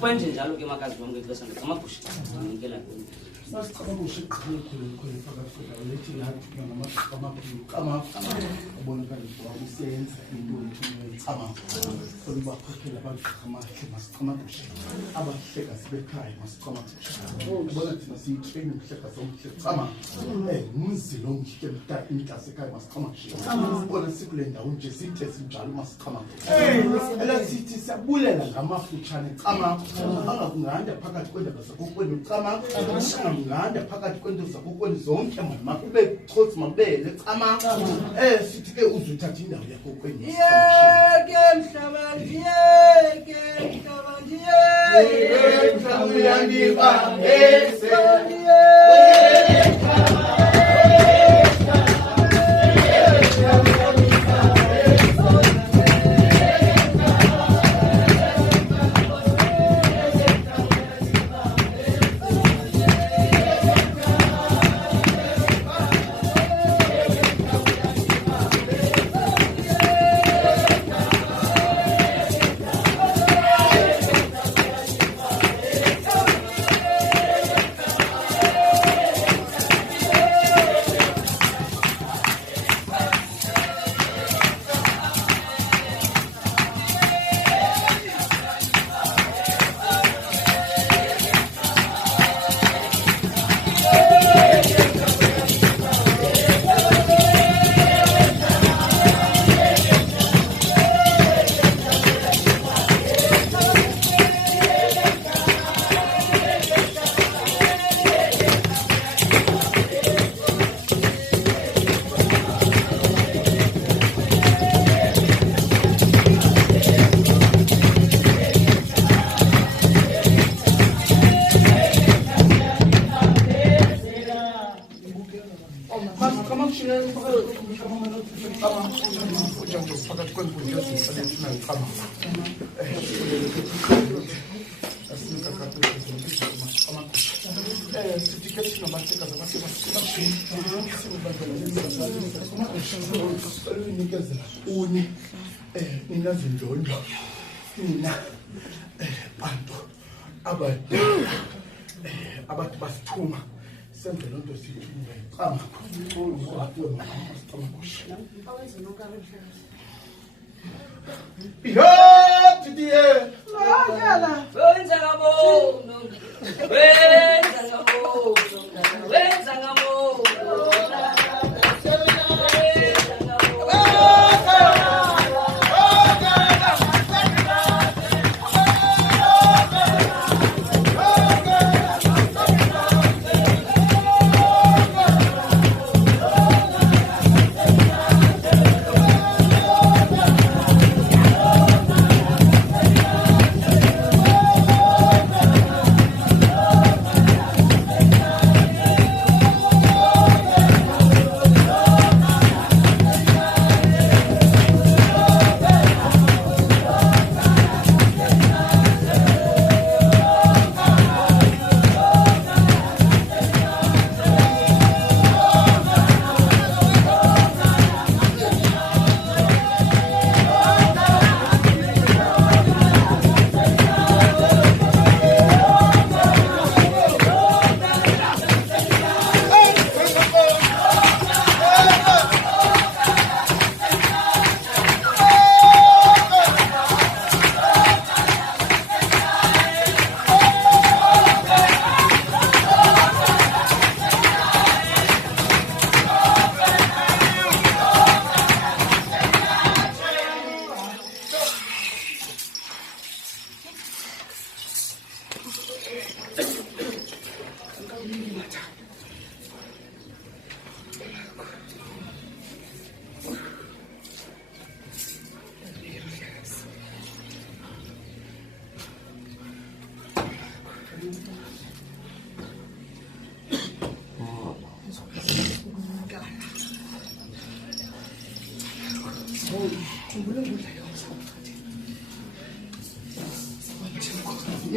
Kwenje njalo ke makazi wami ngexesha ngamagusha ngikela Masicabangushe iqhele khona phakathi lethi ngathi ngama abonakala usenza into etsama kuba khokhela abaqhamahle masicabangushe abahleka sibekhaya masicabangushe ubona thina siyitrain ukuhleka somhle chama umzilo omhle mta inklasi ekhaya masicabangushe ubona sikule ndawo nje sithe sinjalo masicabangushe elasithi siyabulela ngamafutshane chama angakunganda phakathi kwendaba zakokwenu chama nganda phakathi kwento zakokwenu zonke makube chothi mabele chama sithi ke uzuthatha indawo yakho kweni yeke mhlabathi yeke mhlabathi yeke uyandibambese ninazindlondo nina bantu abadala abathi basithuma senze loo nto siyithumile chama Behold to the end.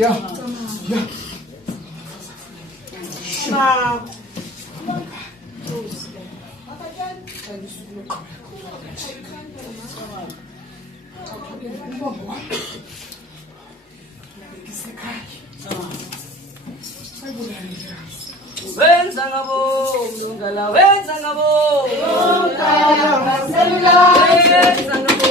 Yeah. Wenza ngabo, Ulugxa, wenza ngabo. Wenza ngabo.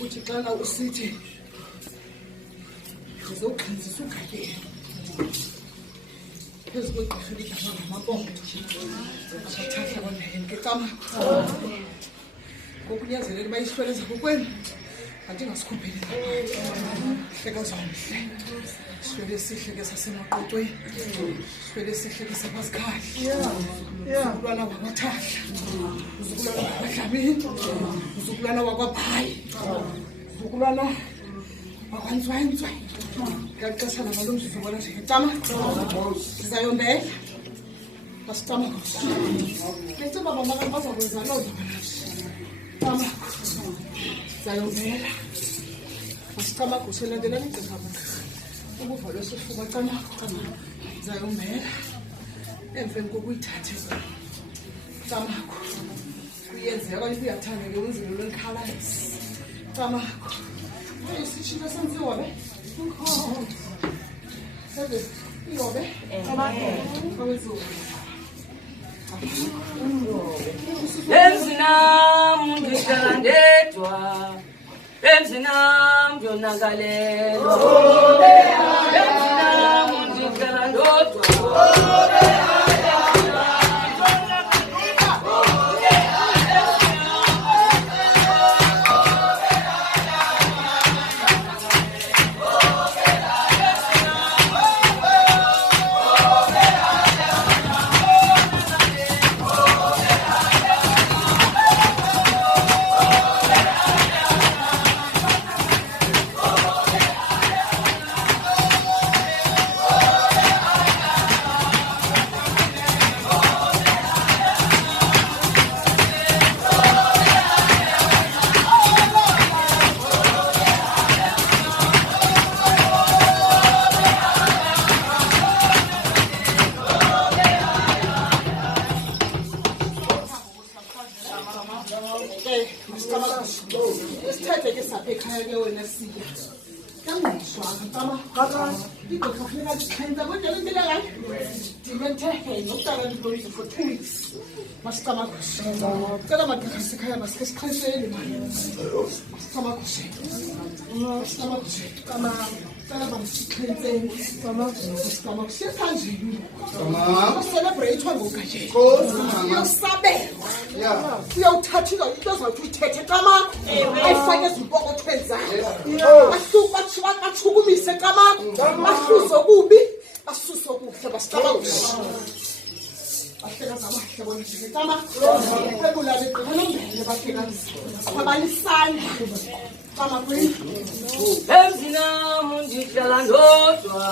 Uthi xana usithi ngizogxinzisa ugade phezu kwegqirha elidlalwa ngamabongo abathatha kwandayeni ngecama ngokunyanzelela uba isihlwele zakokwenu andingasikhupheli hleka zomhle isihlwele esihle ke sasemaqoqweni isihlwele esihle ke sabazikhahla uzukulwana wakwathahla uzukulwana wakwadlamini uzukulwana wakwabhayi uzukulwana wakwanzwayi ngexesha nalo mzuzu bona ngecama ndizayombela basicama ngeceba bamaka bazakwenza loo nto cama ndizayombela basicama kuselandelana igqirha ukuva lwesifuba cama ndizayombela emveni kokuyithathe camakho kuyenzeka okanye kuyathanda ke unzima lwenkhalasi camakho isitshilo senziwa be iyobe Emzinam ngihlala ndedwa, emzinam ngiyonakalelwa, emzinam ngihlala ndodwa. Isithethe ke sapha ekhaya ke wena siya kangishwanga cama igqirha funeka lixhenza kodwa le mpila kayo ndimenthe nokuqala ndibonise for 2 weeks masicama kuhle cela magqirha sikhaya masikhe sixhesele masicama kuhle masicama kuhle cama cela bamsixhenzeni masicama kuhle esandleni celebrate ngokajeni uyosabelwa uyawuthathiswa into ezathi uyithethe camakho ayifake ezipokothweni zakho bachukumise camakho bahluze kubi basuse kuhle basicama kuhle bahleka zamahle bona nje camakho ekulale qhanombele bahlekazi abalisana camakho Emzinam ngihlala ndodwa,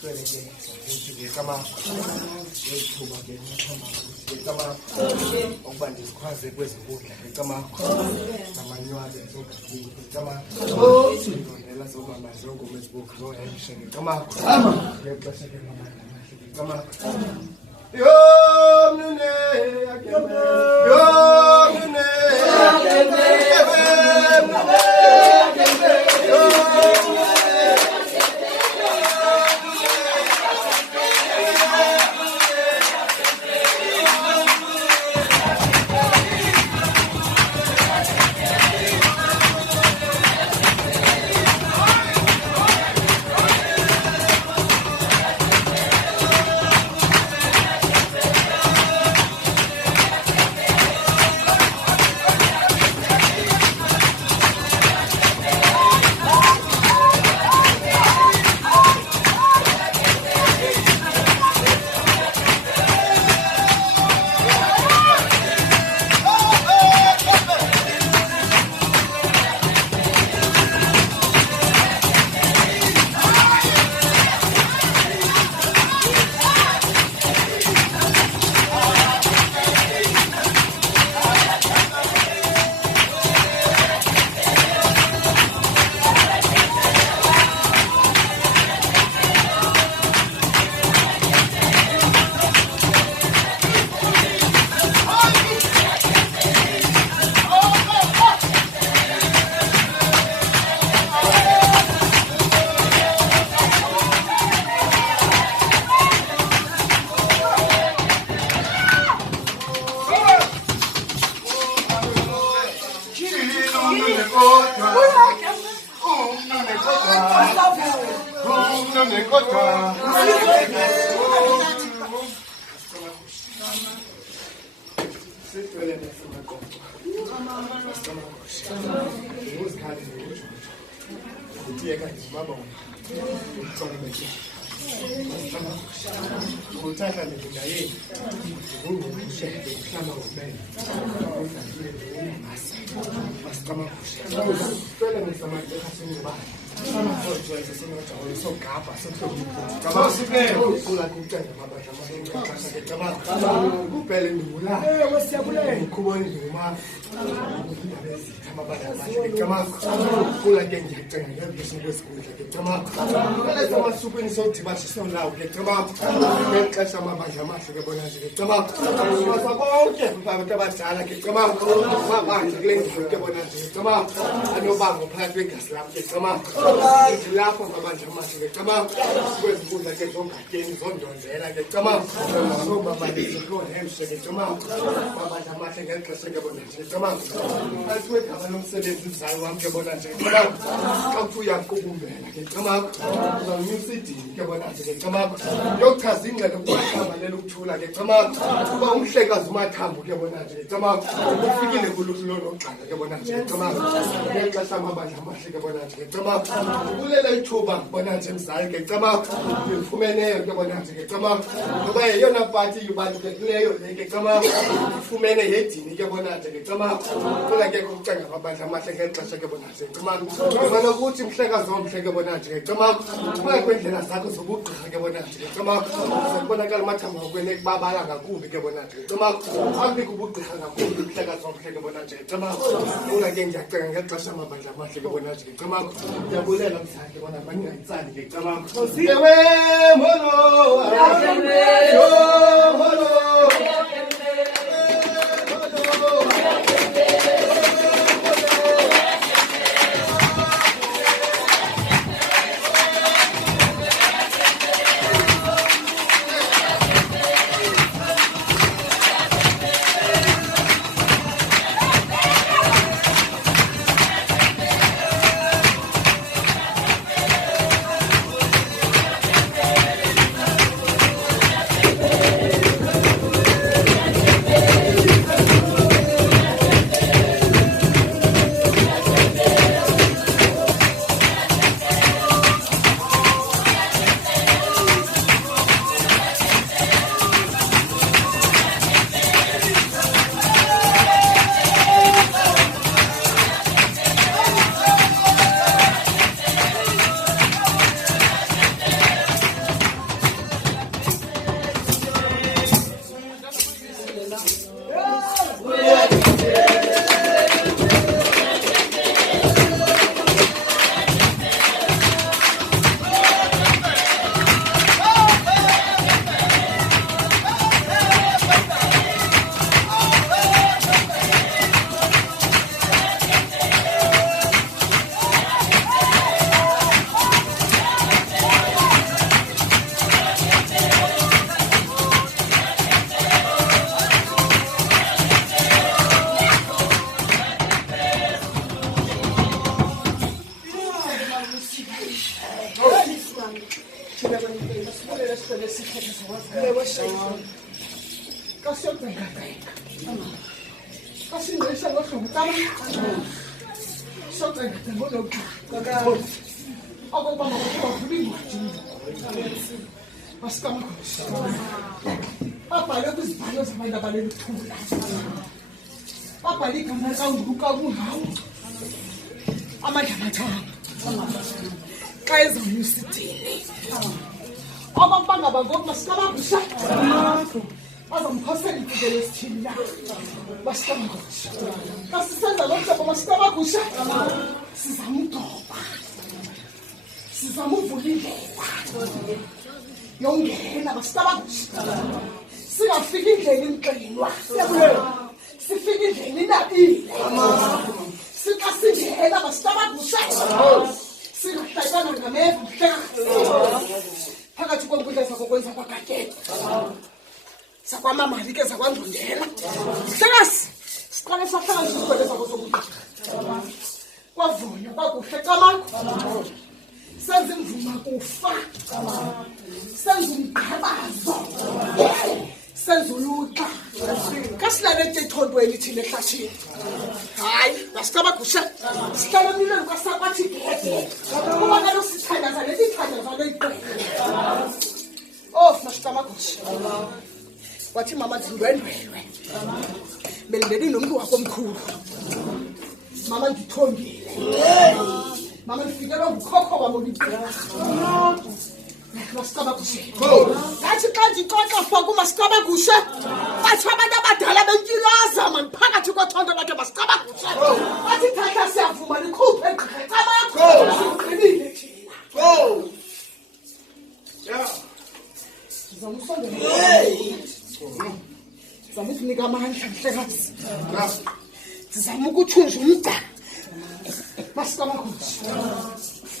sicele ke ukuthi ngekama yethuba ke ngekama ukuba ndisikhwaze kwezinkundla ngekama namanywazi ngekama ngikondela zomama zongoma ezibuku zohemshe ngekama ngexesha ke mama ngekama yo mnene yo mnene Uthatha nina yini ngikuhle ukuhlamba ngomene udlalile ngomasa basicama kuhle sicela ngisamade asenibani sojoyisa sinojawule sogabha sokucabanga sibekula kucela mabadla amaxesha ke cabanga kuphela ndibula siyabula ngikubona ngima ngiyabezitha mabadla amahle ke cabanga kula ke ngiyacenga ngezinto ezikhulu ke cabanga kule samasupeni sodibashiso lawo ke cabanga ngexesha amabandla amahle ke bona nje ke cabanga masa bonke abantu abadala ke cabanga mabandla kule ndlu ke bona nje ke cabanga anobango phakathi kwegasi lapho ke cabanga lapho amabandla amahle ke cabanga kwezinkundla ke zongateni zondonzela ke cabanga sobabandla zohemshe ke cabanga amabandla amahle ngexesha ke bona nje ke cabanga asiwe gama lomsebenzi uzalo wami ke bona nje ke cabanga xa uthi uyakubumbela ke cabanga uzawunyusa idini ke bona nje ke cabanga yokuchaza ingxelo kubahlamalela ukuthula ke cabanga uba umhlekazi umathambo ke bona nje ke cabanga ufikile kulologxanga ke bona nje ke cabanga ngexesha amabandla amahle ke bona nje ke cabanga ubulela ithuba bona nje mzali ke cabanga uyifumeneyo ke bona nje ke cabanga ngoba yeyona pati ibalulekileyo le ke cabanga ifumene yedini ke bona nje ke cabanga kula ke ukucenga amabandla amahle ngexesha ke bona nje ke cabanga ubona ukuthi umhlekazi omhle ke bona nje ke cabanga kuba kwendlela zakho zobugqirha ke bona nje ke cabanga kubonakala amathambo akwene kubabala ngakumbi ke bona nje ke cabanga akubikho ubugqirha ngakumbi umhlekazi omhle ke bona nje ke cabanga kula ke ndiyacenga ngexesha amabandla amahle ke bona nje ke cabanga ndiyabulela mzali bona maningayitsali ke cabanga ewe molo yo molo Babhale kwizibhalo zabantu abalelithula. Babhale igama likaNkulunkulu ngawo. Amandla amathanga. Xa ezonyusa idini. Abangaba ngoku masikamagusha. Bazamphosela imfundelo esithini la. Masikamagusha. Xa sisenza lo mhlobo masikamagusha. Sizamdoba. Sizamuvula indlela. Yongena masikamagusha. Singafika indlela imqinwa. Sifika indlela inabile. Sika singena masikamagusha. Singahlangana nameva mhlekazi. Phakathi kwenkundla zakho kwenza kwakakela. Sakwamamali ke zakwandondela. Mhlekazi, siqale sahlala izigwele zakho zobugqirha. Kwavunywa kwakuhle kamakho. Senza imvuma kufa. Senza umgqabazo. Senza Ulugxa. Kasilale ethontweni thina ehlathini. Hayi, masikamagusha. Sihlala emlilweni kwasakwathi gede. Kuba kaloku sithandaza letithandaza leyiqela. Oh, masikamagusha. Wathi mama zindwendwelwe. Belibeli nomntu wakho omkhulu. Mama ngithongile. Mama ndifikelwa ngukhokho wam olugqirha. Masikamagusha. Ngathi xa ndixoxa foku masikamagusha. Bathi abantu abadala bentyilwaza mani phakathi kothonto lakhe masikamagusha. Bathi thatha siyavuma likhuphe egqirha camakho. Siqinile thina. Sizama ukunika amandla mhlekazi. Sizama ukuthunja umda. Masikamagusha.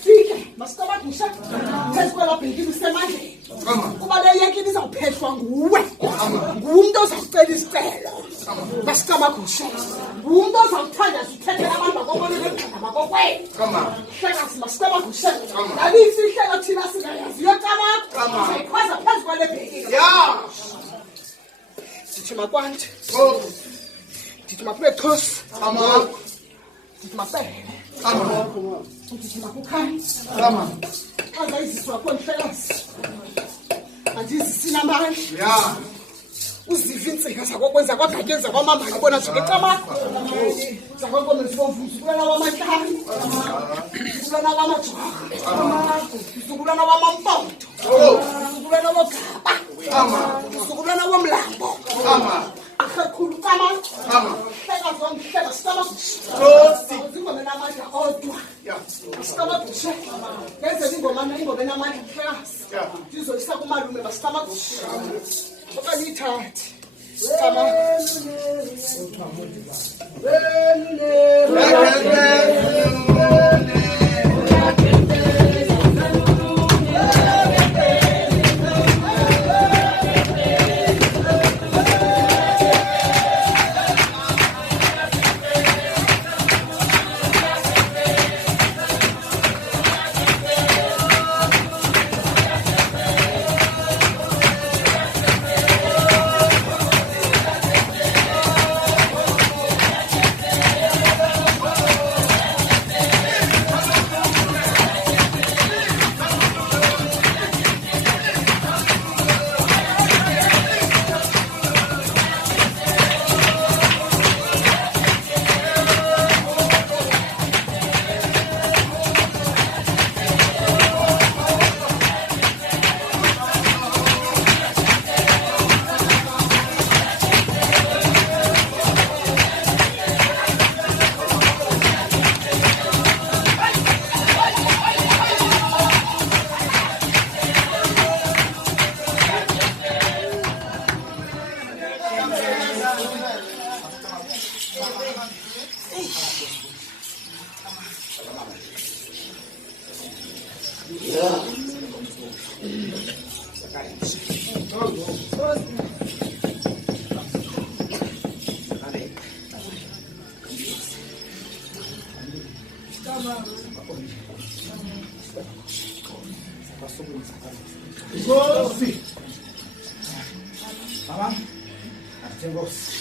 Fike masikamagusha. Phezu kwelabhekile usemandleni. Kuba leyekile izawuphehlwa nguwe. Ngumntu ozawucela isicelo. Masikamagusha. Ngumntu ozawuthandaza uthethela abantu bakobona negqala bakokwenu. Mhlekazi masikamagusha. Naliyisihlelo thina singayaziyo camakho. Sayikhwaza phezu kwelebhekile. Ndithi makwande. Ndithi maphume xosi. Ndithi mapele. Ndithi makukhanye. Angayiziswa kho mhlekazi. Andizisina amandla. Uziva intsika zakokwenza kwagatyeni zakwamamali bona zike camakho. Zakwankomo zibomvu zizukulwana wamahlanu. Zizukulwana wamajwarha. Zizukulwana wamampoto. Zizukulwana wogaba. Zizukulwana womlambo. Khulu camakho. Mhlekazi wamhleka sikamagusha. Zingoma namandla odwa. Masikamagusha. Ngenzela ingoma namandla mhlekazi. Ndizoyisa kumalume masikamagusha. Okanye ithathi. Inkosi. Mama. Inkosi.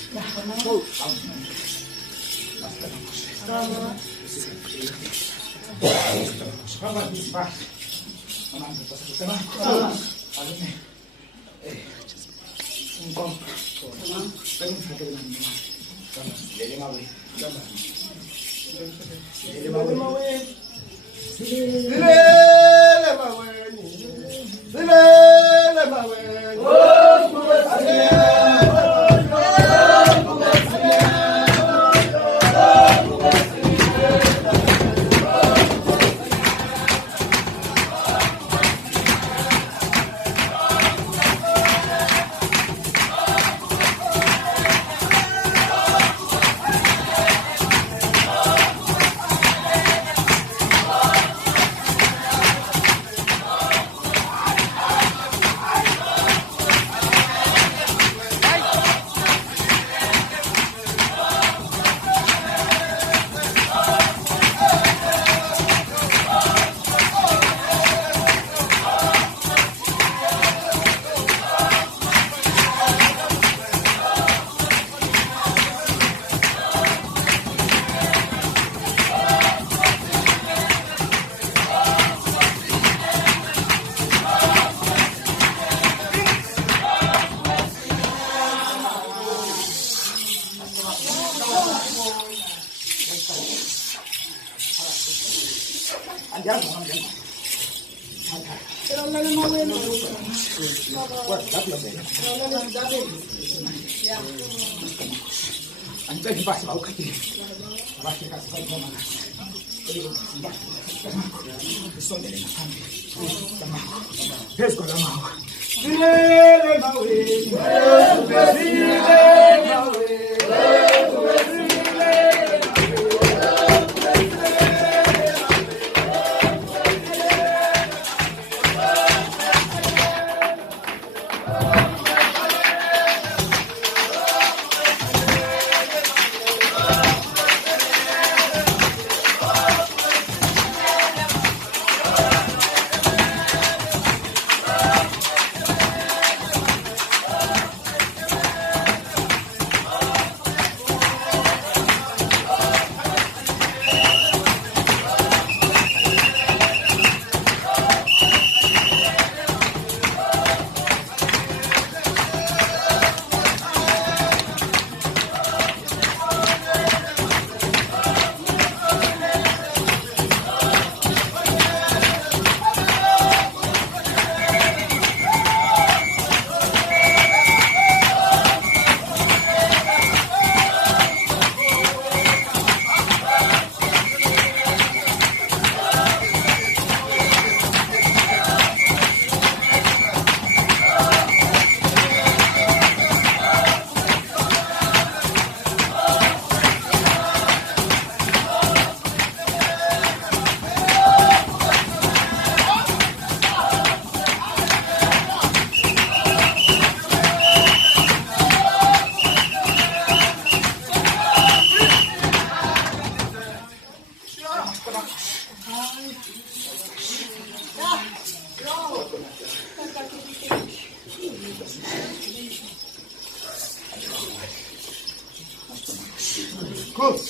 Oh,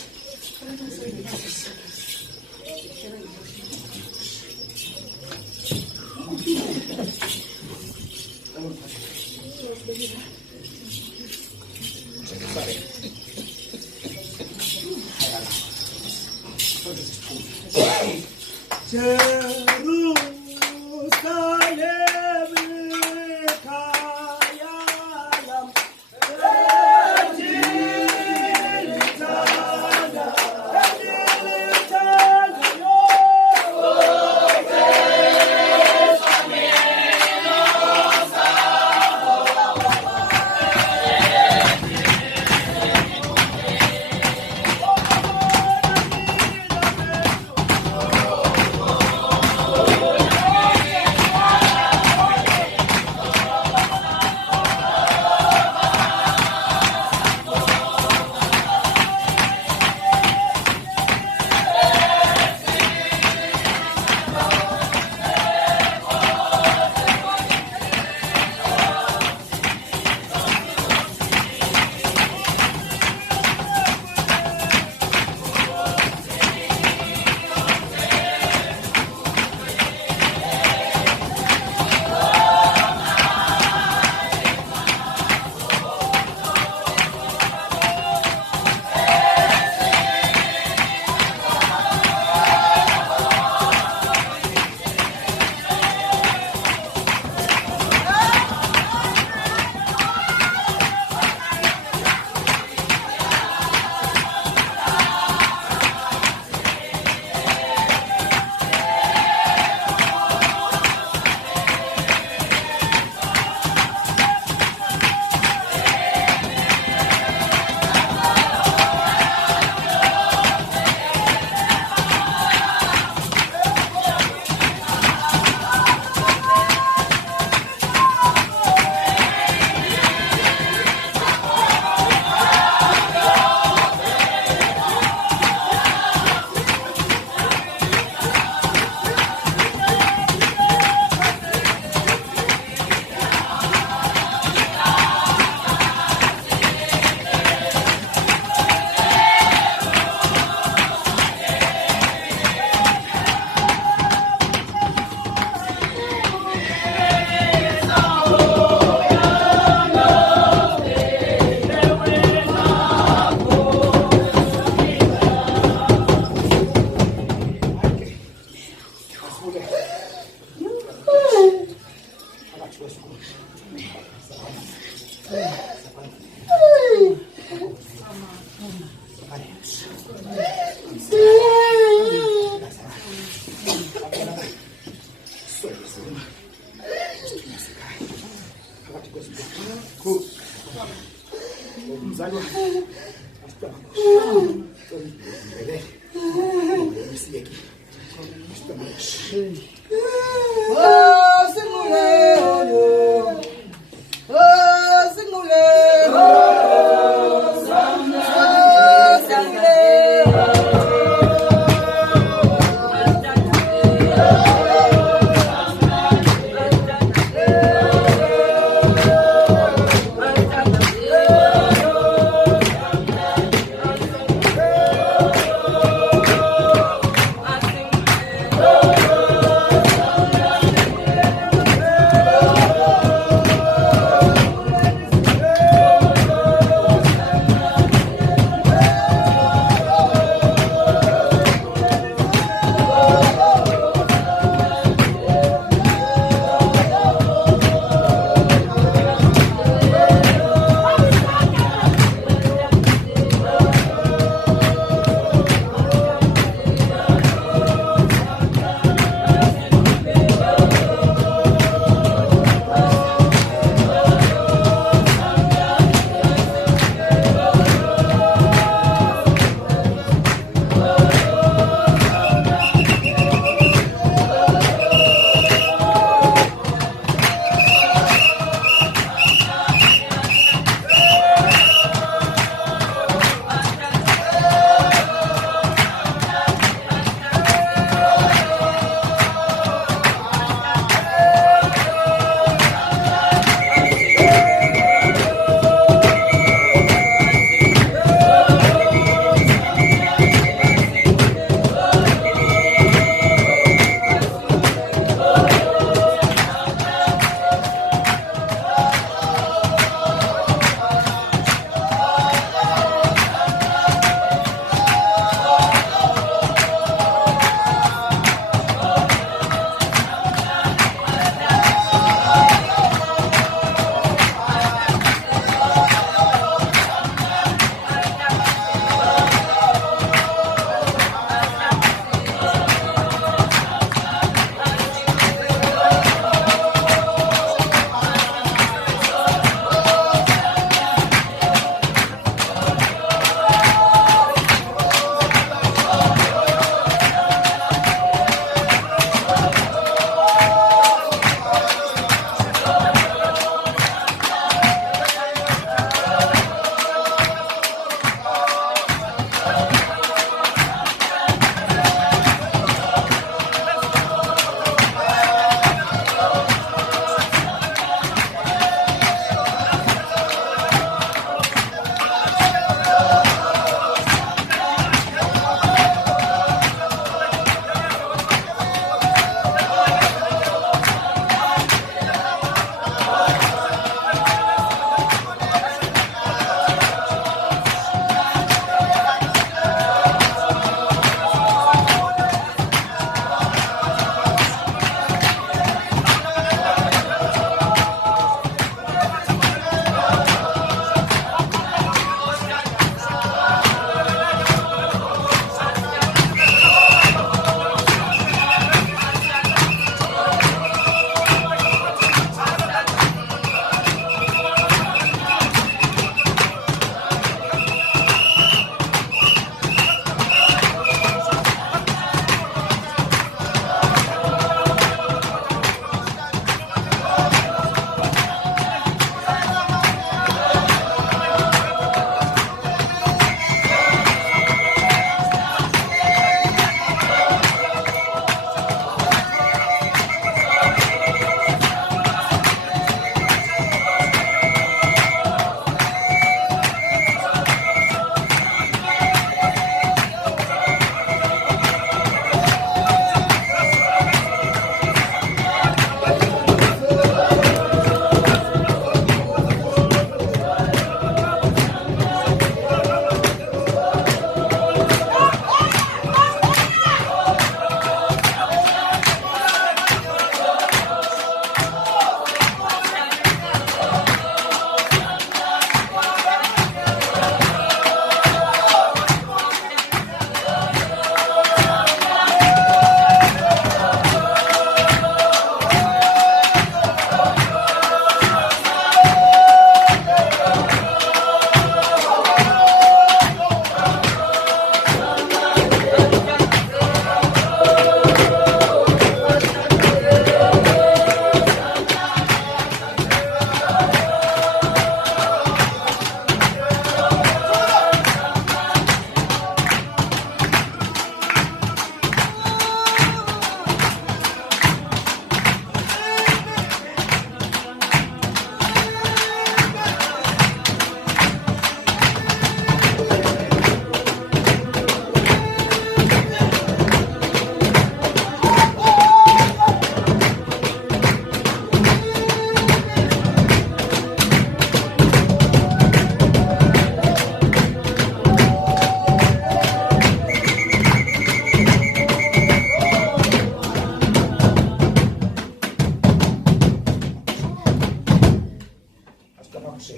kushe.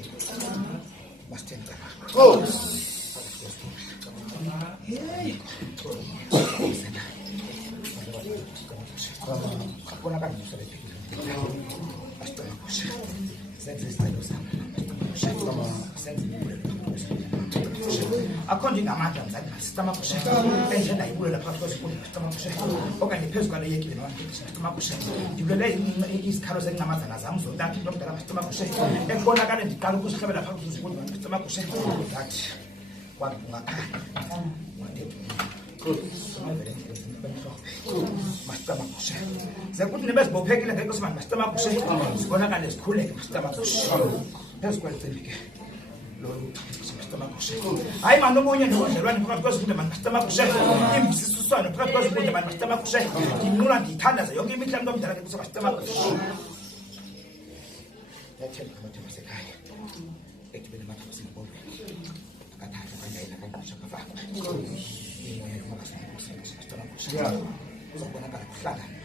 Masithenga. Hey. Akona kanje solephila. Masithenga kushe. Senze isicelo sami. Akhonje ngamandla mzali masitama kushe. Endlela ibulela phakathi kwesifundo masitama kushe. Okanye phezulu kwale yekile manje masitama kushe. Ngibulele izikhalo zezinamazana zami zonke into omdala masitama kushe. Ekubonakala ndiqala ukuzihlebela phakathi kwesifundo masitama kushe. Ngathi kwangakhala. Masitama kushe. Zekuthi nebezibophekile ngeke simanje masitama kushe. Sibonakala sikhuleke masitama kushe. Phezulu kwalitsembike. Hayi manje omunye nobudlelwane phakathi kwesifundo manje masitama kushe. Imvisiswano phakathi kwesifundo manje masitama kushe. Ngimnqula ngiyithandaza yonke imihla umuntu omdala ngeke masitama kushe. Yathemba amathemba sekhaya. Ekubeni amathemba singabonwe. Akathatha kanjayina kanqosha kafaka. Uzobonakala kuhlangana.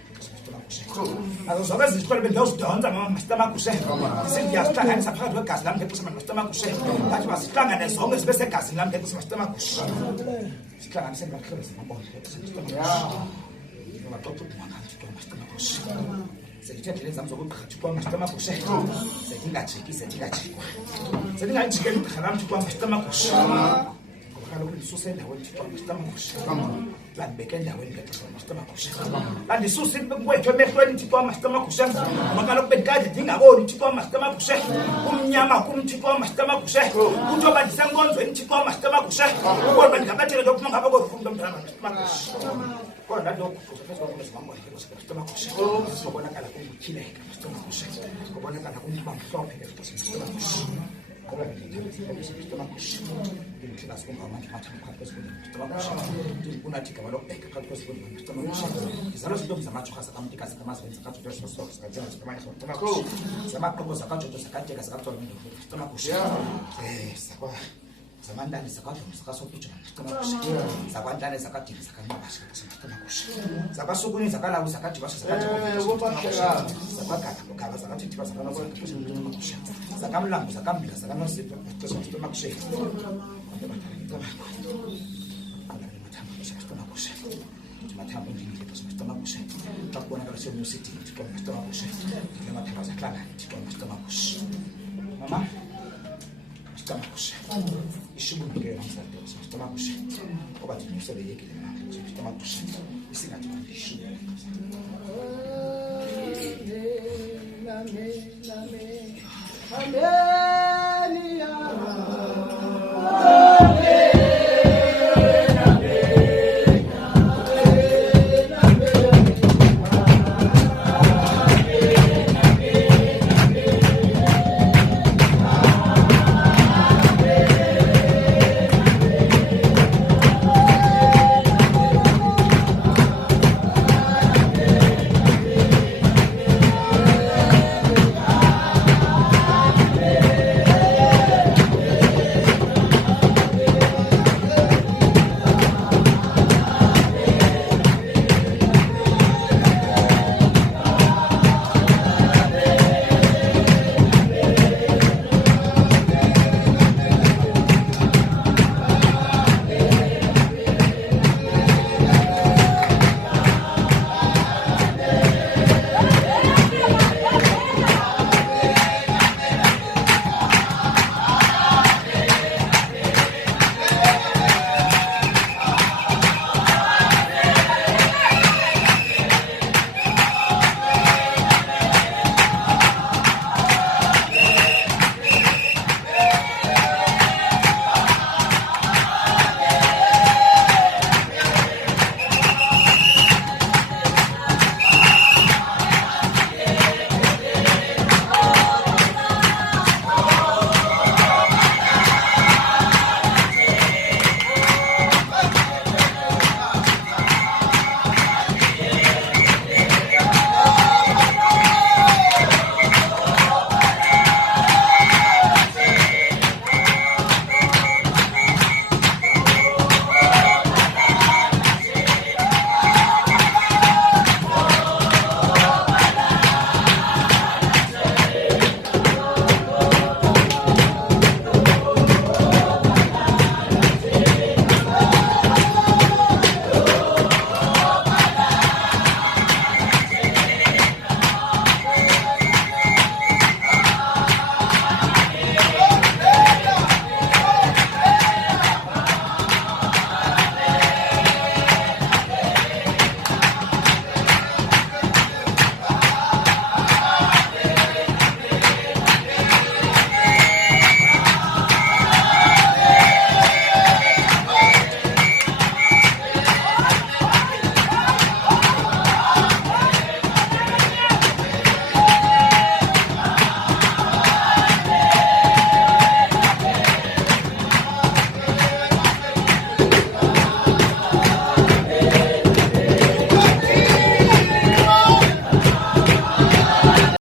Azozonke izikole bengiyozidonsa mama masitama kushe. Sengiyazihlanganisa phakathi kwegazi lami ngeke masitama kushe. Ngathi masihlangane zonke sibe segazini lami ngeke masitama kushe. Sihlanganise ngahlelo zimabona ngeke masitama kushe. Ngaxoxa ngakho masitama kushe. Sengithethe zami zokuqhathi kwa masitama kushe. Sengingajiki sengingajikwa. Sengingajikela igqha lami kwa masitama kushe. Kaloku ndisuse endaweni Thixo masitama kushe. Landibeke endaweni ngexesha masitama kushe. Landisuse kwethu emehlweni Thixo masitama kushe. Ngoba kaloku bendikade ndingaboni Thixo masitama kushe. Kumnyama kum Thixo masitama kushe. Kuthiwa bandisenkonzweni Thixo masitama kushe. Kodwa ndingabathele lokuphuma ngapha kofundo omdala masitama kushe. Kodwa lokhu kuzofezwa ngezimangwane masitama kushe. Kubonakala kumtyhileka masitama kushe. Kubonakala kumba mhlophe masitama kushe. Ngoba masitama kushe. Ngicela sikungamandla mathamba phakathi kwesifundo masitama kushe. Unathi gaba lokubheka phakathi kwesifundo masitama kushe. Izalo zintombi zamajuha zakamtikazi kamasvenzi kaJoshua Sox kaJoshua sikamanye masitama kushe. Zamaqobo zakaJoshua zakateka zakathola masitama kushe. Sakwa zamandani zakadlomo zakasokutsha masitama kushe. Zakwantane zakadini zakamabasha masitama kushe. Zakasukuni zakalawu zakadibasha zakadibasha. Zakwagala lokaba zakathithi bazakala masitama kushe. Zakamlambu zakambila zakanosipho masitama kushe. Mathambo ndini masitama kushe. Xa kubonakala siyomyusithi Thixo masitama kushe. Ndinamathambo zahlala Thixo masitama kushe. Mama masitama kushe. Ishibunike namhlanje masitama kushe. Ngoba ndinyuselekile mama masitama kushe. Isingathi mandishu. Amen.